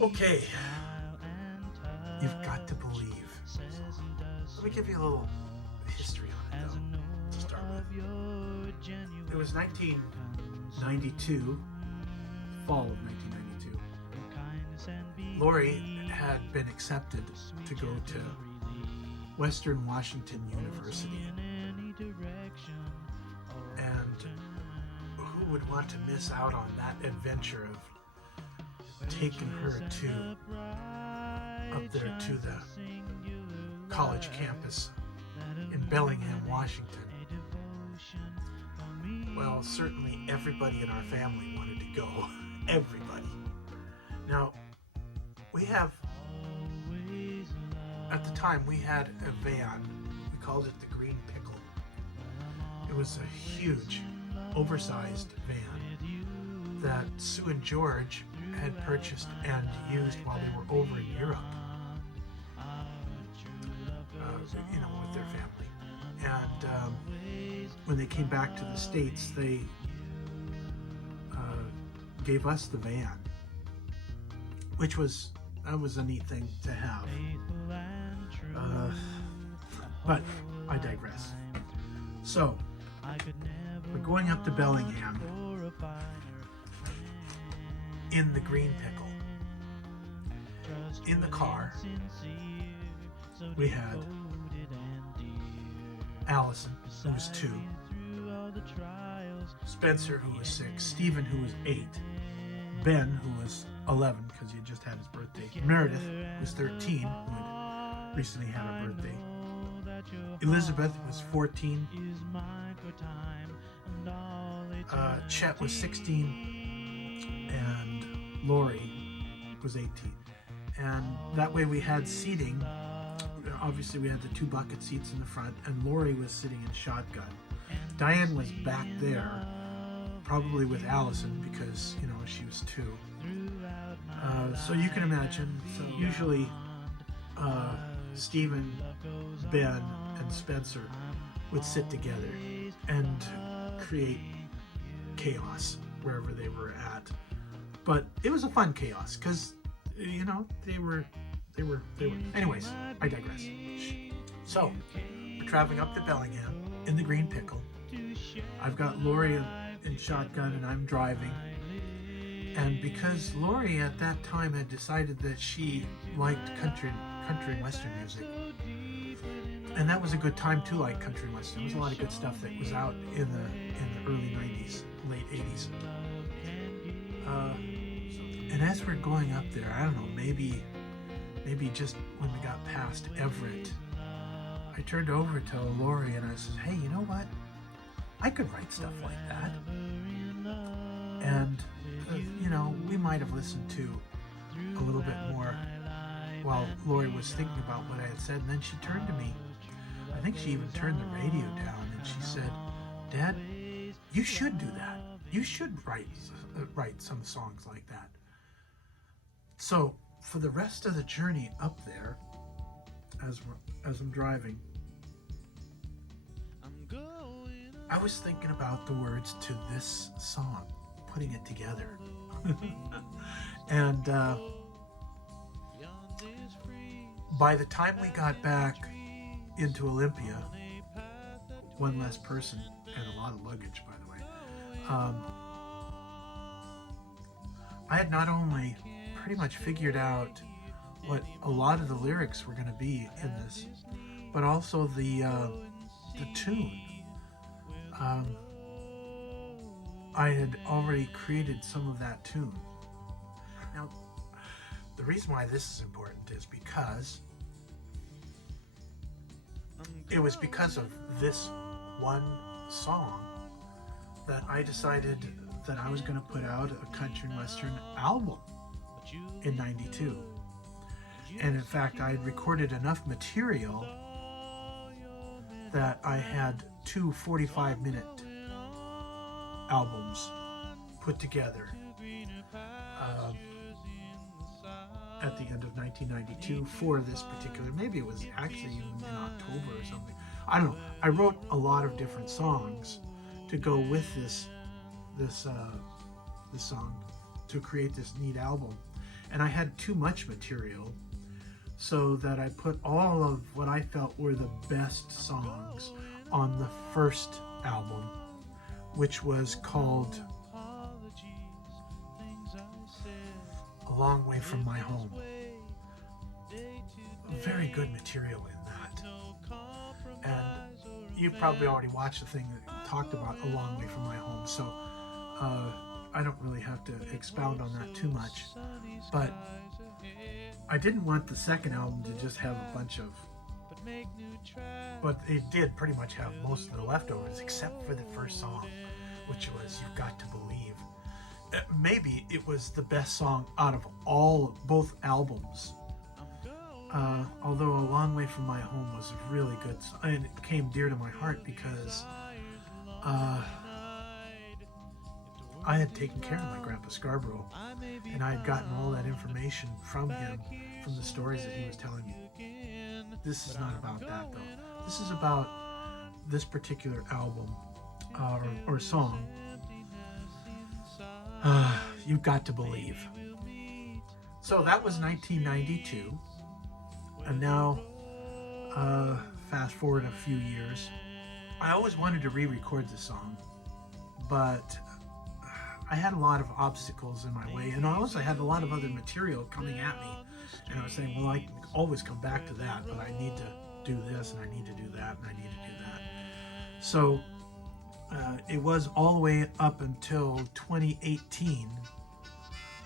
Okay, you've got to believe. Let me give you a little history on it, though, to start with. It was 1992, fall of 1992. Lori had been accepted to go to Western Washington University. And who would want to miss out on that adventure of taking her to up there to the college campus in Bellingham, Washington? Well, certainly everybody in our family wanted to go. Everybody. Now, at the time, we had a van. We called it the Green Pickle. It was a huge, oversized van that Sue and George had purchased and used while they were over in Europe, with their family. And when they came back to the States, they gave us the van, which was a neat thing to have. But I digress. So, we're going up to Bellingham in the Green Pickle. In the car, we had Allison, who was 2, Spencer, who was 6, Stephen, who was 8, Ben, who was 11, because he had just had his birthday, Meredith, who was 13, who had recently had her birthday, Elizabeth was 14, Chet was 16, and Lori was 18. And that way we had seating. Obviously we had the 2 bucket seats in the front, and Lori was sitting in shotgun. Diane was back there, probably with Allison, because she was 2. So you can imagine. So usually Stephen, Ben, and Spencer would sit together and create chaos wherever they were at. But it was a fun chaos because they were. Anyways, I digress. So we're traveling up to Bellingham in the Green Pickle. I've got Lori in shotgun and I'm driving. And because Lori at that time had decided that she liked country and western music, and that was a good time to like country and western. There was a lot of good stuff that was out in the early 90s, late 80s. And as we're going up there, I don't know, maybe just when we got past Everett, I turned over to Lori and I said, hey, you know what? I could write stuff like that. And, we might have listened to a little bit more while Lori was thinking about what I had said. And then she turned to me. I think she even turned the radio down and she said, Dad, you should do that. You should write some songs like that. So for the rest of the journey up there, as I'm driving, I was thinking about the words to this song, putting it together. And by the time we got back into Olympia, one less person and a lot of luggage, by the way, I had not only pretty much figured out what a lot of the lyrics were going to be in this, but also the tune. I had already created some of that tune. Now, the reason why this is important is because it was because of this one song that I decided that I was going to put out a country and western album in 92. And in fact, I had recorded enough material that I had 2 45-minute albums put together at the end of 1992 for this particular, maybe it was actually even in October or something. I don't know. I wrote a lot of different songs to go with this song to create this neat album. and I had too much material, so that I put all of what I felt were the best songs on the first album, which was called A Long Way From My Home. Very good material in that. And you've probably already watched the thing that talked about A Long Way From My Home, so I don't really have to expound on that too much. But I didn't want the second album to just have a bunch of, but it did pretty much have most of the leftovers except for the first song, which was You've Got to Believe. Maybe it was the best song out of both albums. Although A Long Way From My Home was a really good song, and it came dear to my heart because I had taken care of my Grandpa Scarborough, and I had gotten all that information from him, from the stories that he was telling me. This is not about that, though. This is about this particular album, or song, You've Got to Believe. So that was 1992, and now, fast forward a few years. I always wanted to re-record this song, but I had a lot of obstacles in my way, and I also had a lot of other material coming at me, and I was saying, well, I can always come back to that, but I need to do this, and I need to do that, and I need to do that. So it was all the way up until 2018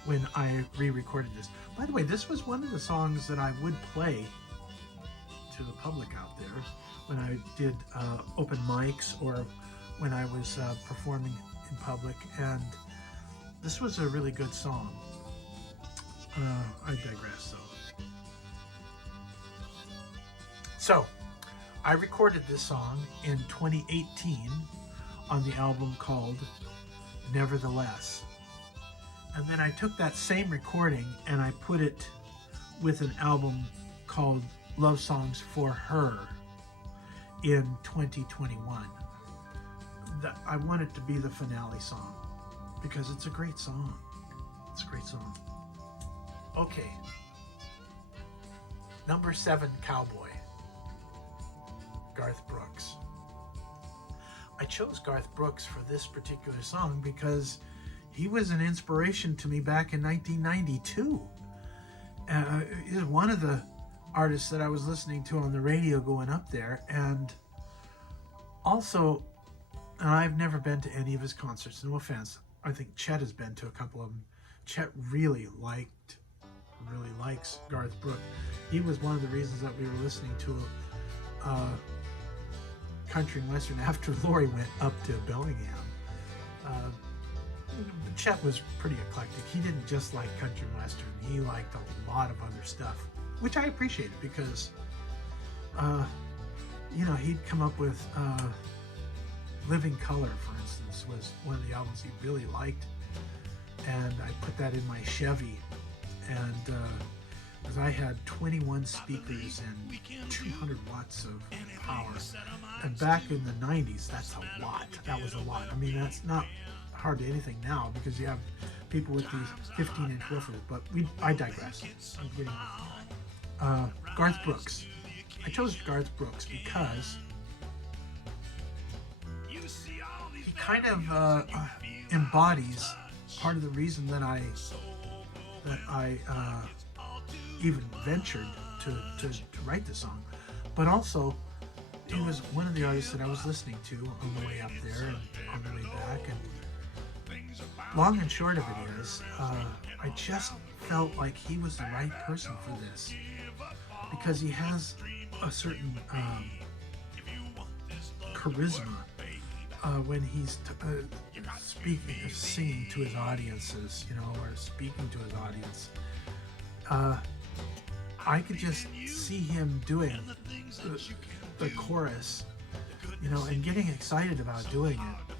when I re-recorded this. By the way, this was one of the songs that I would play to the public out there when I did open mics or when I was performing in public, and this was a really good song. I digress, though. So, I recorded this song in 2018 on the album called Nevertheless. And then I took that same recording and I put it with an album called Love Songs for Her in 2021. I want it to be the finale song because it's a great song. It's a great song. Okay. Number 7, Cowboy. Garth Brooks. I chose Garth Brooks for this particular song because he was an inspiration to me back in 1992. He's one of the artists that I was listening to on the radio going up there, and also, and I've never been to any of his concerts, no offense. I think Chet has been to a couple of them. Chet really likes Garth Brooks. He was one of the reasons that we were listening to country and western after Lori went up to Bellingham. Chet was pretty eclectic. He didn't just like country and western. He liked a lot of other stuff, which I appreciated because, he'd come up with Living Color, for instance, was one of the albums he really liked. And I put that in my Chevy, and because I had 21 speakers and 200 watts of power. And back in the 90s, that's a lot. That was a lot. I mean, that's not hardly anything now because you have people with these 15-inch woofers, but I digress. I'm getting Garth Brooks. I chose Garth Brooks because he kind of embodies part of the reason that I even ventured to write the song, but also he was one of the artists that I was listening to on the way up there and on the way back. And long and short of it is, I just felt like he was the right person for this because he has a certain charisma when he's singing to his audiences, or speaking to his audience. I could just see him doing the chorus, and getting excited about doing it.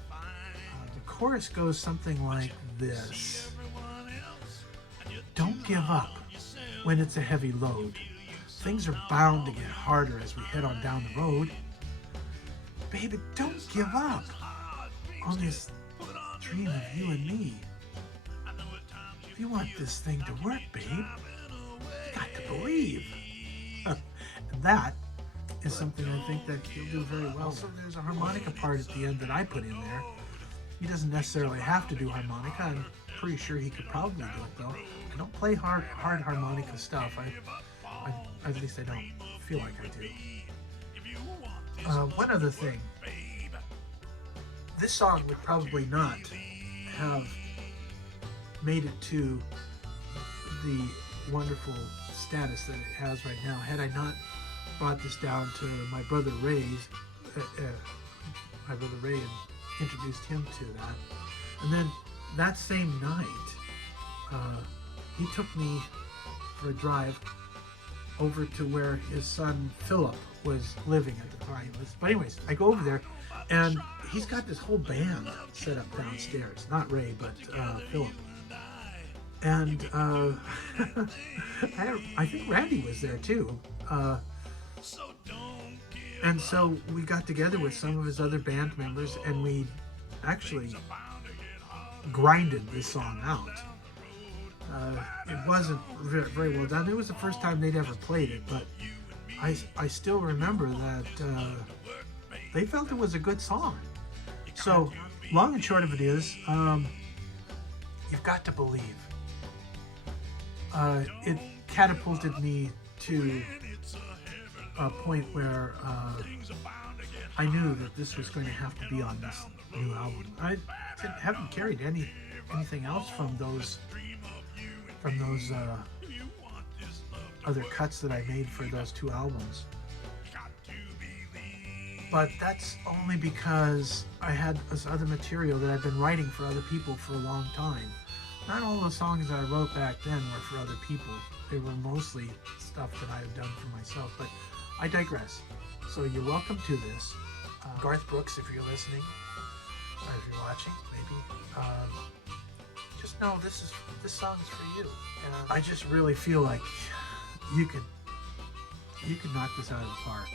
The chorus goes something like this. Don't give up when it's a heavy load. Things are bound to get harder as we head on down the road. Baby, don't give up on this dream of you and me. if you want this thing to work, babe, you got to believe. And that is something I think that he'll do very well. So there's a harmonica part at the end that I put in there. He doesn't necessarily have to do harmonica. I'm pretty sure he could probably do it though. I don't play hard harmonica stuff. At least I don't feel like I do. One other thing. This song would probably not have made it to the wonderful status that it has right now had I not brought this down to my brother Ray's, and introduced him to that. And then that same night, he took me for a drive over to where his son Philip was living at the time. But anyways, I go over there, and he's got this whole band set up downstairs. Not Ray, but Philip. And I think Randy was there too. And so we got together with some of his other band members, and we actually grinded this song out. It wasn't very well done. It was the first time they'd ever played it, but I still remember that they felt it was a good song. So, long and short of it is, you've got to believe. It catapulted me to a point where I knew that this was going to have to be on this new album. I haven't carried anything else from those other cuts that I made for those two albums. But that's only because I had this other material that I've been writing for other people for a long time. Not all the songs that I wrote back then were for other people. They were mostly stuff that I had done for myself, but I digress. So you're welcome to this. Garth Brooks, if you're listening, or if you're watching, maybe, just know this song is for you. And I just really feel like you could knock this out of the park.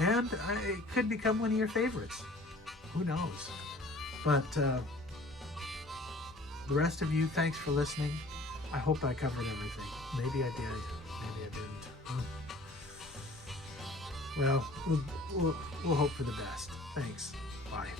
And it could become one of your favorites. Who knows? But the rest of you, thanks for listening. I hope I covered everything. Maybe I did. Maybe I didn't. Well, we'll hope for the best. Thanks. Bye.